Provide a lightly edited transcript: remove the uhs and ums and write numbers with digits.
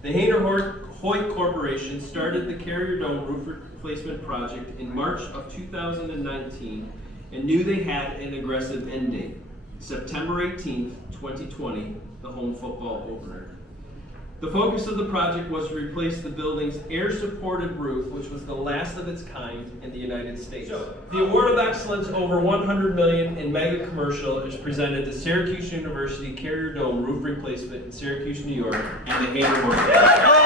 The Hayner Hoyt Corporation started the Carrier Dome roof replacement project in March of 2019 and knew they had an aggressive end date, September 18th, 2020, the home football opener. The focus of the project was to replace the building's air-supported roof, which was the last of its kind in the United States. The Award of Excellence over $100 million in mega commercial is presented to Syracuse University Carrier Dome roof replacement in Syracuse, New York, and the Hayner Hoyt.